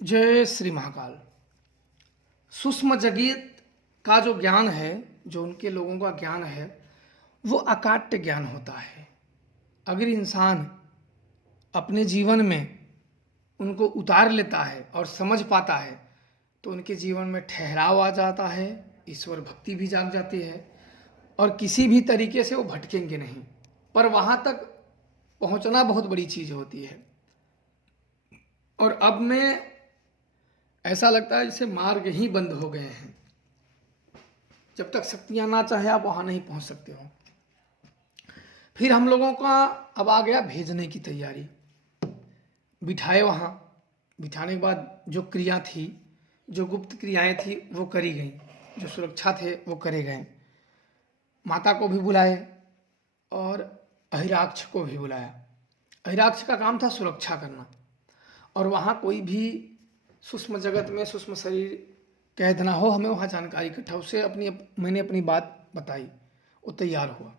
जय श्री महाकाल। सूक्ष्म जगत का जो ज्ञान है, जो उनके लोगों का ज्ञान है, वो अकाट्य ज्ञान होता है। अगर इंसान अपने जीवन में उनको उतार लेता है और समझ पाता है तो उनके जीवन में ठहराव आ जाता है, ईश्वर भक्ति भी जाग जाती है और किसी भी तरीके से वो भटकेंगे नहीं। पर वहाँ तक पहुँचना बहुत बड़ी चीज़ होती है। और अब में ऐसा लगता है जैसे मार्ग ही बंद हो गए हैं। जब तक शक्तियाँ ना चाहे आप वहाँ नहीं पहुँच सकते हो। फिर हम लोगों का अब आ गया भेजने की तैयारी। बिठाए वहाँ, बिठाने के बाद जो क्रिया थी, जो गुप्त क्रियाएं थी वो करी गई, जो सुरक्षा थे वो करे गए। माता को भी बुलाए और अहिराक्ष को भी बुलाया। अहिराक्ष का काम था सुरक्षा करना, और वहाँ कोई भी सूक्ष्म जगत में सूक्ष्म शरीर कैद ना हो, हमें वहाँ जानकारी इकट्ठा। उससे मैंने अपनी बात बताई, वो तैयार हुआ।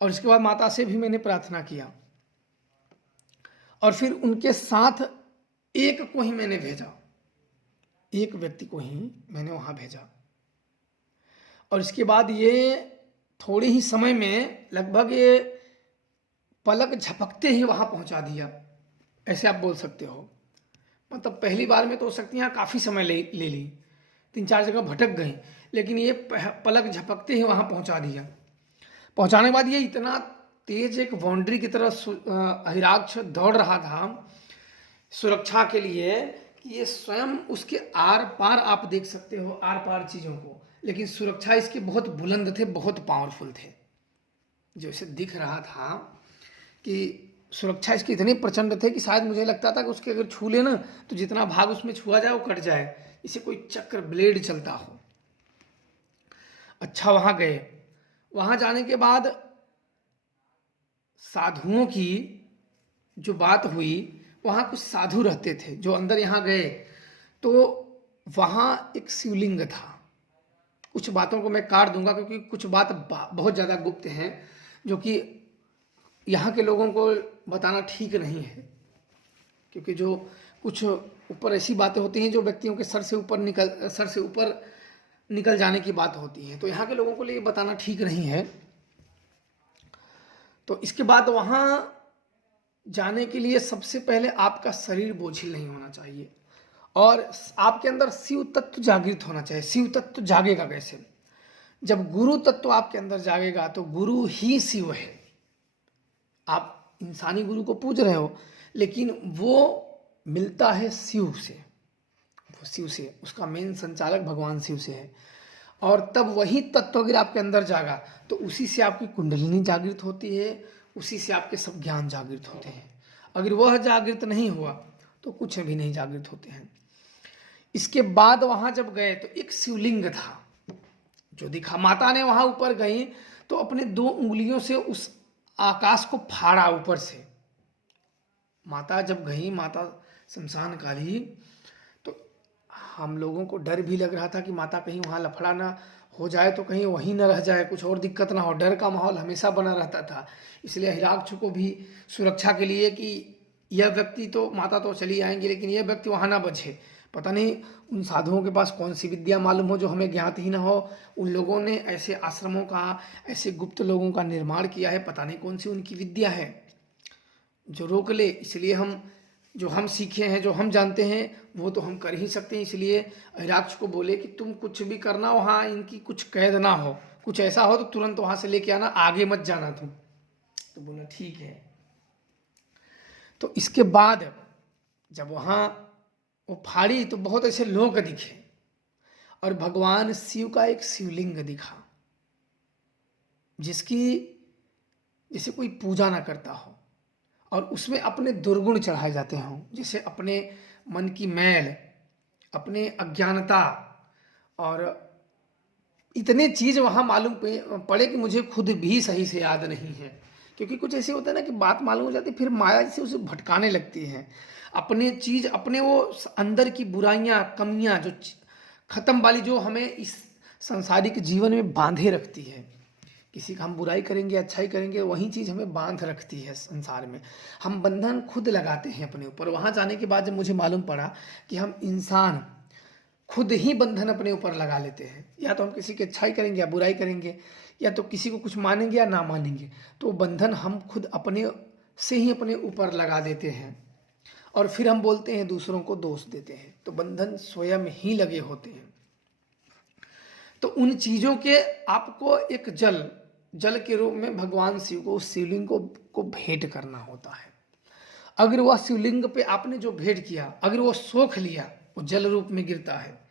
और इसके बाद माता से भी मैंने प्रार्थना किया और फिर उनके साथ एक को ही मैंने भेजा, एक व्यक्ति को ही मैंने वहाँ भेजा। और इसके बाद ये थोड़े ही समय में, लगभग ये पलक झपकते ही वहाँ पहुँचा दिया, ऐसे आप बोल सकते हो। मतलब पहली बार में तो शक्तियाँ काफ़ी समय ले ली, 3-4 जगह भटक गई, लेकिन ये पलक झपकते ही वहाँ पहुँचा दिया। पहुँचाने के बाद ये इतना तेज एक बाउंड्री की तरह अहिराक्ष दौड़ रहा था सुरक्षा के लिए कि ये स्वयं उसके आर पार आप देख सकते हो, आर पार चीज़ों को। लेकिन सुरक्षा इसके बहुत बुलंद थे, बहुत पावरफुल थे। जो इसे दिख रहा था कि सुरक्षा इसकी इतनी प्रचंड थे कि शायद मुझे लगता था कि उसके अगर छू ले ना तो जितना भाग उसमें छुआ जाए वो कट जाए, इसे कोई चक्र ब्लेड चलता हो। अच्छा, वहाँ गए। वहाँ जाने के बाद साधुओं की जो बात हुई, वहाँ कुछ साधु रहते थे जो अंदर यहाँ गए तो वहाँ एक शिवलिंग था। कुछ बातों को मैं काट दूंगा क्योंकि कुछ बात बहुत ज़्यादा गुप्त हैं, जो कि यहाँ के लोगों को बताना ठीक नहीं है। क्योंकि जो कुछ ऊपर ऐसी बातें होती हैं जो व्यक्तियों के सर से ऊपर निकल जाने की बात होती है, तो यहाँ के लोगों को लिए बताना ठीक नहीं है। तो इसके बाद वहाँ जाने के लिए सबसे पहले आपका शरीर बोझिल नहीं होना चाहिए और आपके अंदर शिव तत्व जागृत होना चाहिए। शिव तत्व जागेगा कैसे? जब गुरु तत्व आपके अंदर जागेगा तो गुरु ही शिव है। आप इंसानी गुरु को पूज रहे हो, लेकिन वो मिलता है शिव से, वो शिव से, उसका मेन संचालक भगवान शिव से है। और तब वही तत्व अगर आपके अंदर जागा तो उसी से आपकी कुंडलिनी जागृत होती है, उसी से आपके सब ज्ञान जागृत होते हैं। अगर वह जागृत नहीं हुआ तो कुछ भी नहीं जागृत होते हैं। इसके बाद वहाँ जब गए तो एक शिवलिंग था जो दिखा। माता ने वहाँ ऊपर गई तो अपने 2 उंगलियों से उस आकाश को फाड़ा ऊपर से। माता जब गई, माता शमशान काली, तो हम लोगों को डर भी लग रहा था कि माता कहीं वहाँ लफड़ा ना हो जाए, तो कहीं वहीं न रह जाए, कुछ और दिक्कत ना हो। डर का माहौल हमेशा बना रहता था। इसलिए हिराक्ष को भी सुरक्षा के लिए कि यह व्यक्ति तो, माता तो चली आएंगी लेकिन यह व्यक्ति वहाँ ना बचे। पता नहीं उन साधुओं के पास कौन सी विद्या मालूम हो जो हमें ज्ञात ही ना हो। उन लोगों ने ऐसे आश्रमों का, ऐसे गुप्त लोगों का निर्माण किया है, पता नहीं कौन सी उनकी विद्या है जो रोक ले। इसलिए हम जो हम सीखे हैं, जो हम जानते हैं, वो तो हम कर ही सकते हैं। इसलिए अहिराक्ष को बोले कि तुम कुछ भी करना, वहाँ इनकी कुछ कैद ना हो, कुछ ऐसा हो तो तुरंत वहाँ से लेके आना, आगे मत जाना तुम। तो बोला ठीक है। तो इसके बाद जब वहाँ वो फाड़ी तो बहुत ऐसे लोग दिखे और भगवान शिव का एक शिवलिंग दिखा जिसकी जैसे कोई पूजा ना करता हो और उसमें अपने दुर्गुण चढ़ाए जाते हों, जैसे अपने मन की मैल, अपने अज्ञानता, और इतने चीज़ वहाँ मालूम पड़े कि मुझे खुद भी सही से याद नहीं है। क्योंकि कुछ ऐसे होता है ना कि बात मालूम हो जाती, फिर माया से उसे भटकाने लगती है। अपने चीज़, अपने वो अंदर की बुराइयाँ, कमियाँ, जो ख़त्म वाली, जो हमें इस सांसारिक जीवन में बांधे रखती है किसी का हम बुराई करेंगे अच्छाई करेंगे, वही चीज़ हमें बांध रखती है संसार में। हम बंधन खुद लगाते हैं अपने ऊपर। वहाँ जाने के बाद जब मुझे मालूम पड़ा कि हम इंसान खुद ही बंधन अपने ऊपर लगा लेते हैं, या तो हम किसी की अच्छाई करेंगे या बुराई करेंगे, या तो किसी को कुछ मानेंगे या ना मानेंगे, तो बंधन हम खुद अपने से ही अपने ऊपर लगा देते हैं और फिर हम बोलते हैं, दूसरों को दोष देते हैं। तो बंधन स्वयं ही लगे होते हैं। तो उन चीज़ों के आपको एक जल के रूप में भगवान शिव को उस शिवलिंग को भेंट करना होता है। अगर वह शिवलिंग पे आपने जो भेंट किया, अगर वो सोख लिया, वो जल रूप में गिरता है।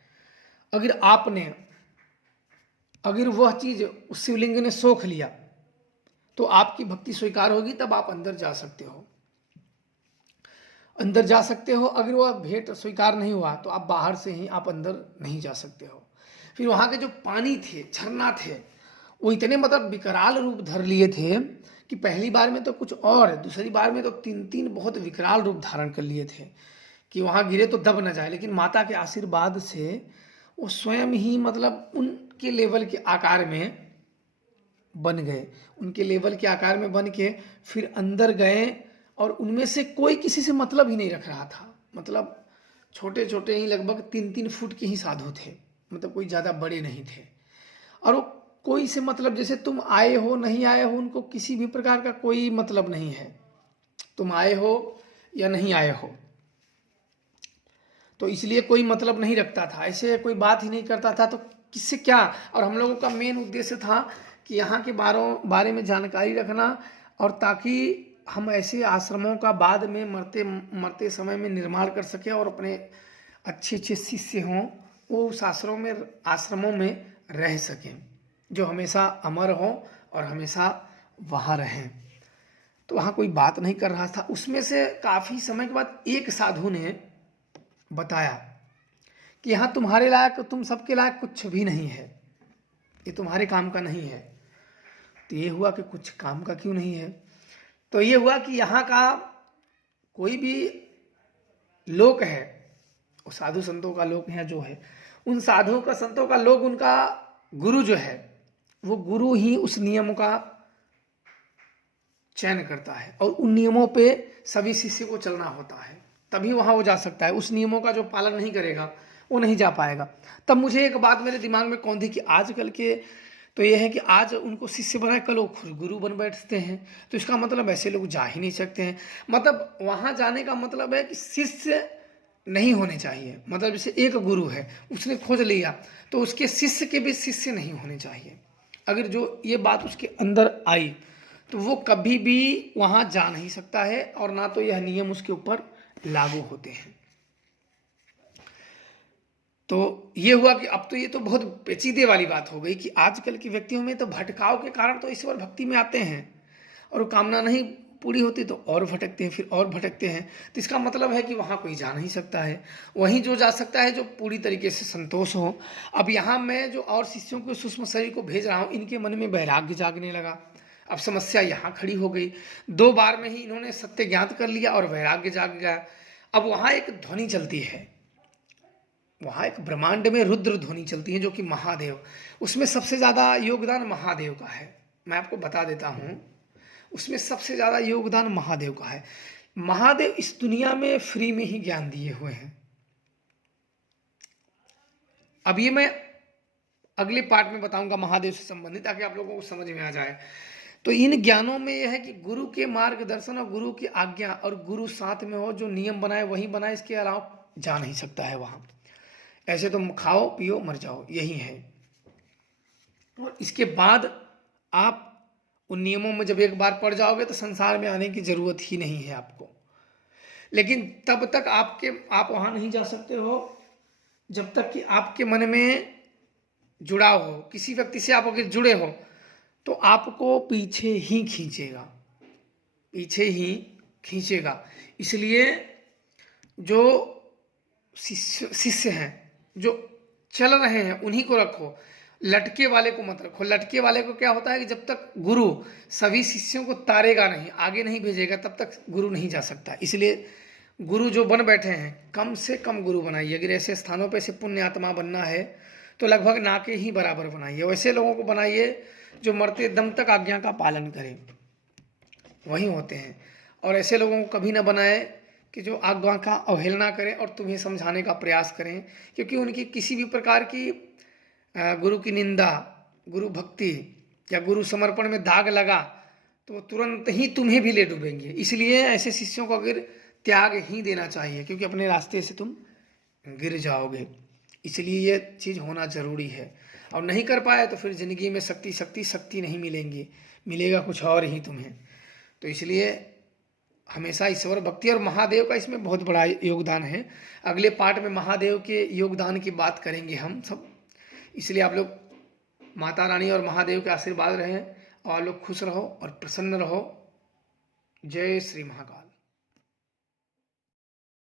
अगर वह चीज उस शिवलिंग ने सोख लिया तो आपकी भक्ति स्वीकार होगी, तब आप अंदर जा सकते हो। अगर वह भेंट स्वीकार नहीं हुआ तो आप बाहर से ही आप अंदर नहीं जा सकते हो। फिर वहाँ के जो पानी थे, झरना थे, वो इतने मतलब विकराल रूप धर लिए थे कि पहली बार में तो कुछ और, दूसरी बार में तो तीन बहुत विकराल रूप धारण कर लिए थे कि वहाँ गिरे तो दब न जाए। लेकिन माता के आशीर्वाद से वो स्वयं ही मतलब उनके लेवल के आकार में बन गए, उनके लेवल के आकार में बन के फिर अंदर गए। और उनमें से कोई किसी से मतलब ही नहीं रख रहा था। मतलब छोटे छोटे ही, लगभग 3-3 फुट के ही साधु थे, मतलब कोई ज़्यादा बड़े नहीं थे। और वो कोई से मतलब, जैसे तुम आए हो नहीं आए हो, उनको किसी भी प्रकार का कोई मतलब नहीं है, तुम आए हो या नहीं आए हो, तो इसलिए कोई मतलब नहीं रखता था, ऐसे कोई बात ही नहीं करता था। तो किससे क्या। और हम लोगों का मेन उद्देश्य था कि यहाँ के बारे में जानकारी रखना, और ताकि हम ऐसे आश्रमों का बाद में मरते समय में निर्माण कर सकें और अपने अच्छे अच्छे शिष्य हों, वो उस आश्रमों में रह सकें, जो हमेशा अमर हों और हमेशा वहाँ रहें। तो वहाँ कोई बात नहीं कर रहा था। उसमें से काफ़ी समय के बाद एक साधु ने बताया कि यहाँ तुम्हारे लायक, तुम सबके लायक कुछ भी नहीं है, ये तुम्हारे काम का नहीं है। तो ये हुआ कि कुछ काम का क्यों नहीं है। तो ये हुआ कि यहाँ का कोई भी लोक है, वो साधु संतों का लोक है जो है, उन साधुओं का संतों का लोग, उनका गुरु जो है, वो गुरु ही उस नियम का चयन करता है और उन नियमों पे सभी शिष्य को चलना होता है, तभी वहाँ वो जा सकता है। उस नियमों का जो पालन नहीं करेगा वो नहीं जा पाएगा। तब मुझे एक बात मेरे दिमाग में कौन थी कि आजकल के तो ये है कि आज उनको शिष्य बनाए, कल वो खुद गुरु बन बैठते हैं। तो इसका मतलब ऐसे लोग जा ही नहीं सकते हैं। मतलब वहाँ जाने का मतलब है कि शिष्य नहीं होने चाहिए। मतलब जैसे एक गुरु है, उसने खोज लिया, तो उसके शिष्य के भी शिष्य नहीं होने चाहिए। अगर जो ये बात उसके अंदर आई तो वो कभी भी वहाँ जा नहीं सकता है, और ना तो यह नियम उसके ऊपर लागू होते हैं। तो ये हुआ कि अब तो ये तो बहुत पेचीदे वाली बात हो गई कि आजकल के व्यक्तियों में तो भटकाव के कारण तो ईश्वर भक्ति में आते हैं, और वो कामना नहीं पूरी होती तो और भटकते हैं, फिर और भटकते हैं। तो इसका मतलब है कि वहाँ कोई जा नहीं सकता है। वहीं जो जा सकता है जो पूरी तरीके से संतोष हो। अब यहाँ मैं जो और शिष्यों को सूक्ष्म शरीर को भेज रहा हूँ, इनके मन में वैराग्य जागने लगा। अब समस्या यहाँ खड़ी हो गई, 2 बार में ही इन्होंने सत्य ज्ञात कर लिया और वैराग्य जाग गया। अब वहाँ एक ध्वनि चलती है, वहाँ एक ब्रह्मांड में रुद्र ध्वनि चलती है जो कि महादेव, उसमें सबसे ज़्यादा योगदान महादेव का है। मैं आपको बता देता हूँ, उसमें सबसे ज़्यादा योगदान महादेव का है। महादेव इस दुनिया में फ्री में ही ज्ञान दिए हुए हैं। अब ये मैं अगले पार्ट में बताऊंगा महादेव से संबंधित, ताकि आप लोगों को समझ में आ जाए। तो इन ज्ञानों में यह है कि गुरु के मार्गदर्शन और गुरु की आज्ञा, और गुरु साथ में हो, जो नियम बनाए वही बनाए, इसके अलावा जा नहीं सकता है वहाँ। ऐसे तुम खाओ पियो मर जाओ, यही है। और इसके बाद आप उन नियमों में जब एक बार पड़ जाओगे तो संसार में आने की जरूरत ही नहीं है आपको। लेकिन तब तक आप वहाँ नहीं जा सकते हो जब तक कि आपके मन में जुड़ाव हो। किसी व्यक्ति से आप अगर जुड़े हो तो आपको पीछे ही खींचेगा। इसलिए जो शिष्य हैं, जो चल रहे हैं, उन्हीं को रखो, लटके वाले को मत रखो। लटके वाले को क्या होता है कि जब तक गुरु सभी शिष्यों को तारेगा नहीं, आगे नहीं भेजेगा, तब तक गुरु नहीं जा सकता। इसलिए गुरु जो बन बैठे हैं, कम से कम गुरु बनाइए। अगर ऐसे स्थानों पे से पुण्य आत्मा बनना है तो लगभग ना के ही बराबर बनाइए। वैसे लोगों को बनाइए जो मरते दम तक आज्ञा का पालन करें, वही होते हैं। और ऐसे लोगों को कभी ना बनाए कि जो आज्ञा का अवहेलना करें और तुम्हें समझाने का प्रयास करें, क्योंकि उनकी किसी भी प्रकार की गुरु की निंदा, गुरु भक्ति या गुरु समर्पण में दाग लगा तो तुरंत ही तुम्हें भी ले डूबेंगे। इसलिए ऐसे शिष्यों को अगर त्याग ही देना चाहिए, क्योंकि अपने रास्ते से तुम गिर जाओगे। इसलिए ये चीज़ होना जरूरी है। और नहीं कर पाए तो फिर जिंदगी में शक्ति शक्ति शक्ति नहीं मिलेंगी, मिलेगा कुछ और ही तुम्हें। तो इसलिए हमेशा ईश्वर भक्ति और महादेव का इसमें बहुत बड़ा योगदान है। अगले पार्ट में महादेव के योगदान की बात करेंगे हम सब। इसलिए आप लोग माता रानी और महादेव के आशीर्वाद रहें और आप लोग खुश रहो और प्रसन्न रहो। जय श्री महाकाल।